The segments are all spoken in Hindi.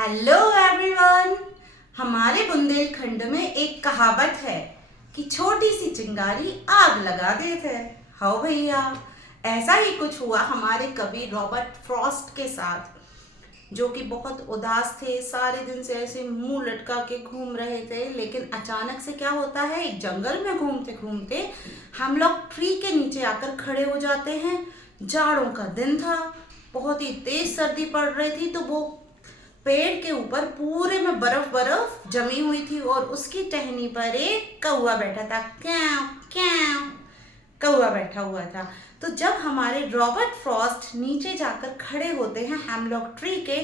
Hello everyone. हमारे बुंदेलखंड में एक कहावत है कि छोटी सी चिंगारी आग लगा देते है। हाँ भैया, ऐसा ही कुछ हुआ हमारे कवि रॉबर्ट फ्रॉस्ट के साथ, जो कि बहुत उदास थे। सारे दिन से ऐसे मुंह लटका के घूम रहे थे, लेकिन अचानक से क्या होता है, एक जंगल में घूमते घूमते हम लोग ट्री के नीचे आकर खड़े हो जाते हैं। जाड़ों का दिन था, बहुत ही तेज सर्दी पड़ रही थी, तो वो पेड़ के ऊपर पूरे में बर्फ बर्फ जमी हुई थी और उसकी टहनी पर एक कौवा बैठा था। क्यां क्यां कौवा बैठा हुआ था। तो जब हमारे रॉबर्ट फ्रॉस्ट नीचे जाकर खड़े होते हैं हेमलॉक ट्री के,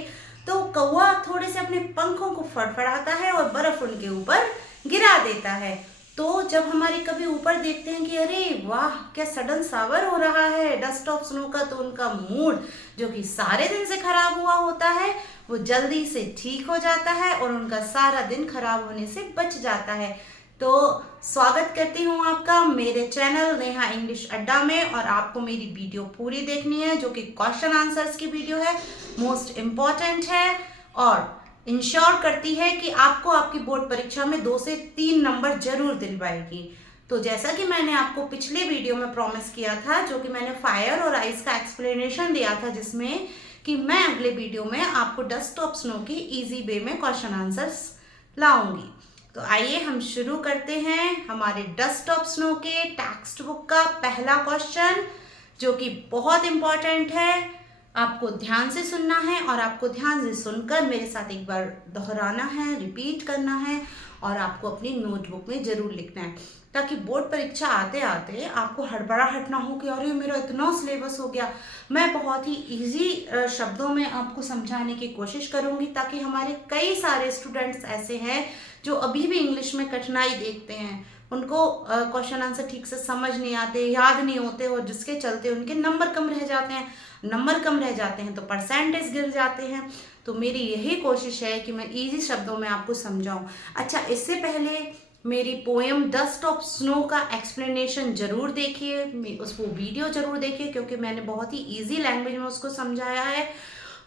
तो कौवा थोड़े से अपने पंखों को फड़फड़ाता है और बर्फ उनके ऊपर गिरा देता है। तो जब हमारे कभी ऊपर देखते हैं कि अरे वाह, क्या सडन सावर हो रहा है डस्ट ऑफ स्नो का, तो उनका मूड जो कि सारे दिन से खराब हुआ होता है वो जल्दी से ठीक हो जाता है और उनका सारा दिन खराब होने से बच जाता है। तो स्वागत करती हूँ आपका मेरे चैनल नेहा इंग्लिश अड्डा में, और आपको मेरी वीडियो पूरी देखनी है जो कि क्वेश्चन आंसर्स की वीडियो है, मोस्ट इम्पॉर्टेंट है और इंश्योर करती है कि आपको आपकी बोर्ड परीक्षा में 2 से 3 नंबर जरूर दिलवाएगी। तो जैसा कि मैंने आपको पिछले वीडियो में प्रॉमिस किया था, जो कि मैंने फायर और आइस का एक्सप्लेनेशन दिया था, जिसमें कि मैं अगले वीडियो में आपको डस्ट ऑफ स्नो की इजी वे में क्वेश्चन आंसर्स लाऊंगी। तो आइए हम शुरू करते हैं हमारे डस्ट ऑफ स्नो के टेक्स्ट बुक का पहला क्वेश्चन, जो कि बहुत इंपॉर्टेंट है। आपको ध्यान से सुनना है और आपको ध्यान से सुनकर मेरे साथ एक बार दोहराना है, रिपीट करना है और आपको अपनी नोटबुक में जरूर लिखना है, ताकि बोर्ड परीक्षा आते आते आपको हड़बड़ाहट ना हो कि अरे मेरा इतना सिलेबस हो गया। मैं बहुत ही इजी शब्दों में आपको समझाने की कोशिश करूंगी, ताकि हमारे कई सारे स्टूडेंट्स ऐसे हैं जो अभी भी इंग्लिश में कठिनाई देखते हैं, उनको क्वेश्चन आंसर ठीक से समझ नहीं आते, याद नहीं होते, और जिसके चलते उनके नंबर कम रह जाते हैं। नंबर कम रह जाते हैं तो परसेंटेज गिर जाते हैं। तो मेरी यही कोशिश है कि मैं इजी शब्दों में आपको समझाऊं। अच्छा, इससे पहले मेरी पोएम डस्ट ऑफ स्नो का एक्सप्लेनेशन जरूर देखिए, उसको वीडियो जरूर देखिए, क्योंकि मैंने बहुत ही इजी लैंग्वेज में उसको समझाया है।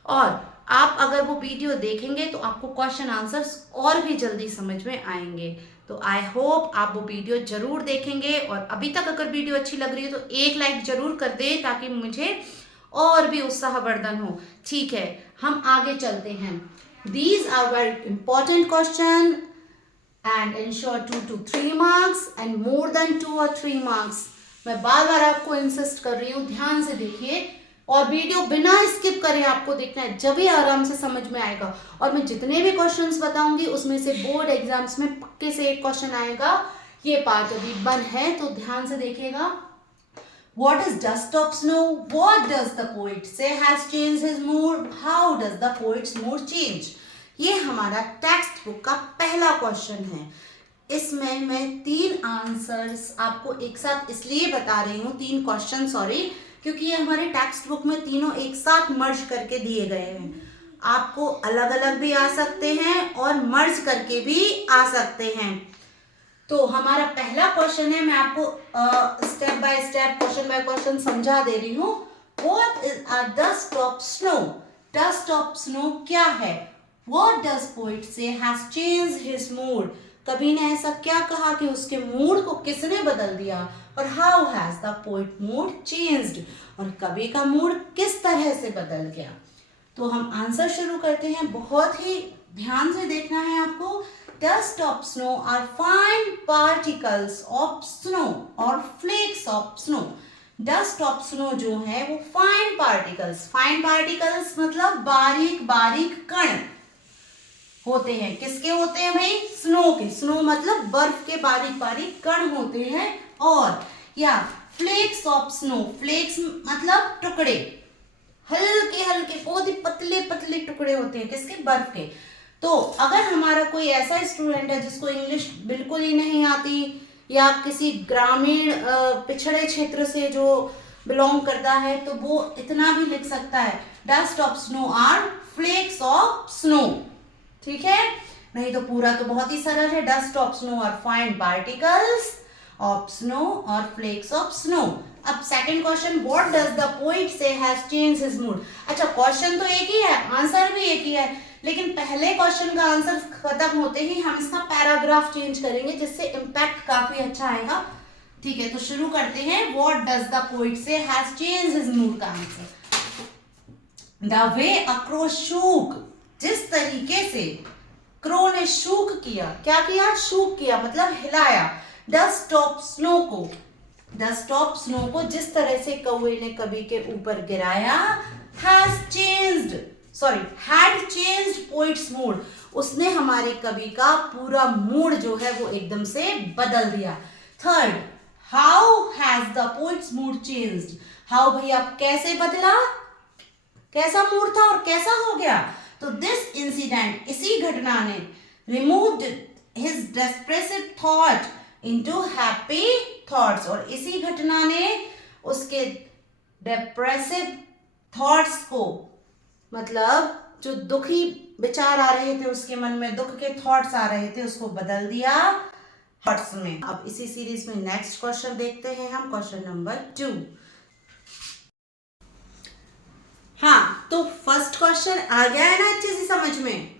और आप अगर वो वीडियो देखेंगे तो आपको क्वेश्चन आंसर्स और भी जल्दी समझ में आएंगे। तो आई होप आप वो वीडियो जरूर देखेंगे, और अभी तक अगर वीडियो अच्छी लग रही है तो एक लाइक जरूर कर दे, ताकि मुझे और भी उत्साहवर्धन हो। ठीक है, हम आगे चलते हैं। These are very important question and ensure 2 to 3 marks and more than 2 or 3 marks. मैं बार बार आपको इंसिस्ट कर रही हूँ, ध्यान से देखिए और वीडियो बिना स्किप करे आपको देखना है, जब ही आराम से समझ में आएगा। और मैं जितने भी क्वेश्चंस बताऊंगी उसमें से बोर्ड एग्जाम्स में पक्के से एक क्वेश्चन आएगा। ये पार्ट अभी बंद है तो ध्यान से देखिएगा। What is dust of snow? What does the poet say has changed his mood? How does the poet's mood change? ये हमारा टेक्स्ट बुक का पहला क्वेश्चन है। इसमें मैं 3 आंसर्स आपको एक साथ इसलिए बता रही हूँ, 3 क्वेश्चन सॉरी, क्योंकि ये हमारे टेक्स्ट बुक में तीनों एक साथ मर्ज करके दिए गए हैं। आपको अलग अलग भी आ सकते हैं और मर्ज करके भी आ सकते हैं। तो हमारा पहला क्वेश्चन है, मैं आपको step by step question by question समझा दे रही हूँ। What is a dust of snow? Dust of snow क्या है? What does poet say has changed his mood? कवि ने ऐसा क्या कहा कि उसके मूड को किसने बदल दिया? और how has the poet mood changed? और कवि का मूड किस तरह से बदल गया? तो हम आंसर शुरू करते हैं। बहुत ही ध्यान से देखना है आपको। Dust of snow are fine particles of snow or flakes of snow. Dust of snow जो है वो fine particles मतलब बारीक बारीक कण होते हैं। किसके होते हैं भाई? स्नो के। स्नो मतलब बर्फ के बारीक बारीक कण होते हैं। और या फ्लेक्स ऑफ स्नो, फ्लेक्स मतलब टुकड़े, हल्के हल्के बहुत ही पतले पतले टुकड़े होते हैं। किसके? बर्फ के। तो अगर हमारा कोई ऐसा स्टूडेंट है जिसको इंग्लिश बिल्कुल ही नहीं आती, या किसी ग्रामीण पिछड़े क्षेत्र से जो बिलोंग करता है, तो वो इतना भी लिख सकता है, dust of snow or flakes of snow. ठीक है, नहीं तो पूरा तो बहुत ही सरल है। Dust of snow or fine particles of snow और फ्लेक्स ऑफ स्नो। अब second question, what does the poet say has changed his mood. अच्छा, क्वेश्चन तो एक ही है, आंसर भी ये किया है, लेकिन पहले क्वेश्चन का आंसर खत्म होते ही हम इसका पैराग्राफ चेंज करेंगे, जिससे इम्पैक्ट काफी अच्छा आएगा। ठीक है, तो शुरू करते हैं। व्हाट डज द पोइट से हैज चेंज्ड हिज मूड का answer. The way a crow shook, जिस तरीके से क्रो ने शूक किया, क्या किया? शूक किया मतलब हिलाया। डस्ट ऑफ स्नो को, डस्ट ऑफ स्नो को जिस तरह से कौवे ने कवि के ऊपर गिराया, has changed, sorry had changed poets mood, उसने हमारे कवि का पूरा मूड जो है वो एकदम से बदल दिया। Third, how has the poets mood changed, how भैया कैसे बदला, कैसा मूड था और कैसा हो गया? तो दिस इंसिडेंट, इसी घटना ने removed his depressive thought into happy thoughts, और इसी घटना ने उसके डिप्रेसिव थॉट्स को, मतलब जो दुखी विचार आ रहे थे उसके मन में, दुख के थॉट्स आ रहे थे, उसको बदल दिया थॉट्स में। अब इसी सीरीज में नेक्स्ट क्वेश्चन देखते हैं हम, क्वेश्चन नंबर 2। हाँ, तो फर्स्ट क्वेश्चन आ गया है ना अच्छे से समझ में।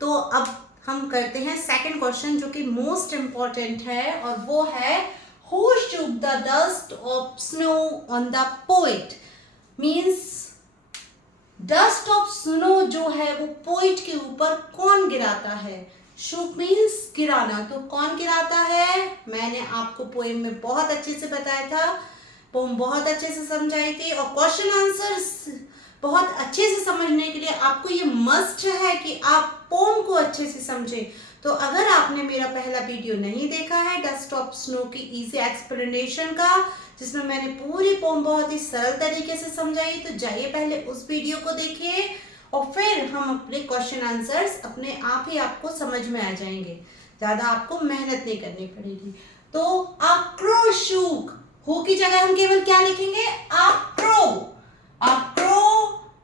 तो अब हम करते हैं सेकंड क्वेश्चन, जो कि मोस्ट इंपॉर्टेंट है, और वो है who shook the dust of snow on the poet. Means dust of snow जो है वो पोइट के ऊपर कौन गिराता है? शुक मीन्स गिराना, तो कौन गिराता है? मैंने आपको पोएम में बहुत अच्छे से बताया था, पोएम बहुत अच्छे से समझाई थी, और क्वेश्चन आंसर्स बहुत अच्छे से समझने के लिए आपको ये मस्ट है कि आप पोम को अच्छे से समझें। तो अगर आपने मेरा पहला वीडियो नहीं देखा है डस्ट ऑफ स्नो की इजी एक्सप्लेनेशन का, जिसमें मैंने पूरी पोम बहुत ही सरल तरीके से समझाई, तो जाइए पहले उस वीडियो को देखिए, और फिर हम अपने क्वेश्चन आंसर्स अपने आप ही आपको समझ में आ जाएंगे, ज़्यादा आपको मेहनत नहीं करनी पड़ेगी। तो अ क्रो शूक, हो की जगह हम केवल क्या लिखेंगे? A crow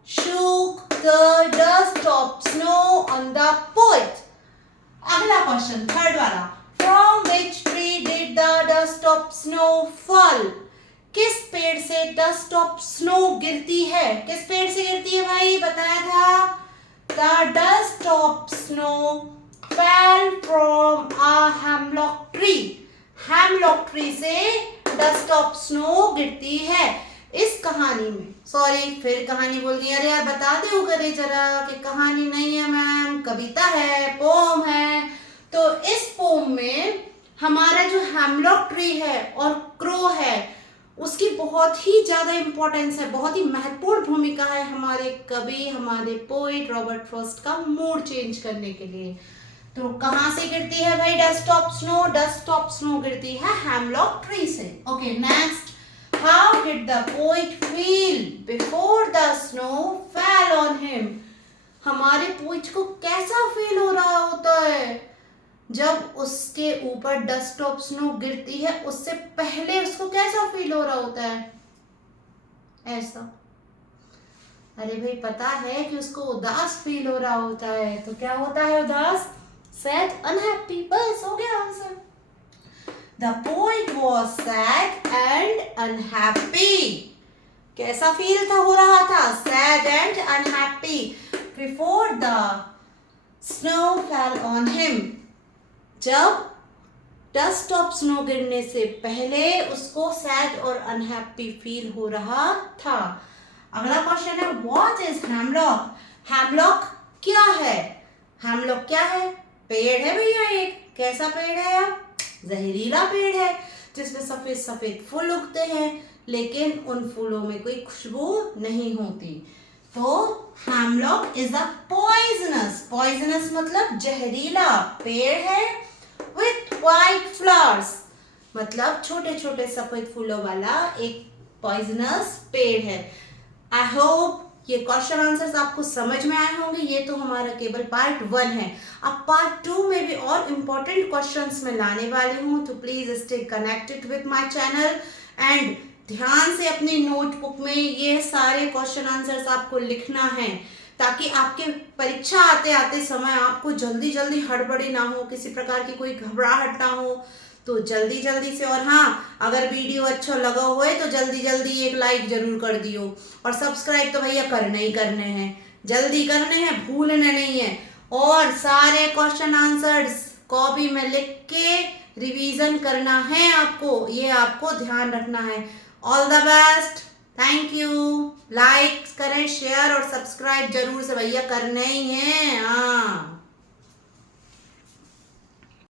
shook the dust of snow on the poet। अगला क्वेश्चन थर्ड वाला, from which tree did the dust of snow fall। किस पेड़ से डस्ट ऑफ स्नो गिरती है? किस पेड़ से गिरती है भाई? बताया था, the dust of snow fell from a hemlock tree। hemlock tree से डस्ट ऑफ स्नो गिरती है। इस कहानी में, सॉरी फिर कहानी बोल दी, अरे यार बता दो करे जरा कि कहानी नहीं है मैम, कविता है, पोम है। तो इस पोम में हमारा जो हेमलॉक ट्री है और क्रो है, उसकी बहुत ही ज्यादा इंपॉर्टेंस है, बहुत ही महत्वपूर्ण भूमिका है हमारे कवि, हमारे पोइट रॉबर्ट फ्रॉस्ट का मूड चेंज करने के लिए। तो कहाँ से गिरती है भाई dust of snow? Dust of snow गिरती है हेमलॉक ट्री से। Okay, next, how did the poet feel before the snow fell on him। हमारे पोइट को कैसा फील हो रहा होता है जब उसके ऊपर डस्ट ऑफ स्नो गिरती है? उससे पहले उसको कैसा फील हो रहा होता है? ऐसा। अरे भाई पता है कि उसको उदास फील हो रहा होता है, तो क्या होता है उदास? सैड, अनहैप्पी, बस हो गया answer. The poet was sad and unhappy। कैसा फील था, हो रहा था? Sad and unhappy before the snow fell on him। जब डस्ट ऑफ स्नो गिरने से पहले उसको सैड और अनहैप्पी फील हो रहा था। अगला क्वेश्चन है, व्हाट इज हेमलॉक। हेमलॉक क्या है? हेमलॉक क्या है? पेड़ है भैया एक। कैसा पेड़ है? जहरीला पेड़ है जिसमें सफेद सफेद फूल उगते हैं, लेकिन उन फूलों में कोई खुशबू नहीं होती। तो hemlock is a poisonous, poisonous मतलब जहरीला पेड़ है, विथ वाइट फ्लावर्स मतलब छोटे छोटे सफेद फूलों वाला एक पॉइजनस पेड़ है। आई होप ये क्वेश्चन आंसर्स आपको समझ में आए होंगे। ये तो हमारा केवल पार्ट 1 है। अब पार्ट 2 में भी और इम्पोर्टेंट क्वेश्चंस मैं लाने वाली हूँ, तो please stay connected with my channel and ध्यान से अपनी नोटबुक में ये सारे क्वेश्चन आंसर्स आपको लिखना है, ताकि आपके परीक्षा आते आते समय आपको जल्दी जल्दी हड़बड़ी ना हो, किसी प्रकार की कोई घबराहट ना हो। तो जल्दी जल्दी से, और हाँ अगर वीडियो अच्छा लगा हुआ है तो जल्दी जल्दी एक लाइक जरूर कर दियो, और सब्सक्राइब तो भैया करने ही करने हैं। जल्दी करने हैं, भूलने नहीं है। और सारे क्वेश्चन आंसर्स कॉपी में लिख के रिवीजन करना है आपको, ये आपको ध्यान रखना है। All the best, thank you. Like करें, शेयर और सब्सक्राइब जरूर से भैया करने ही हैं। हाँ।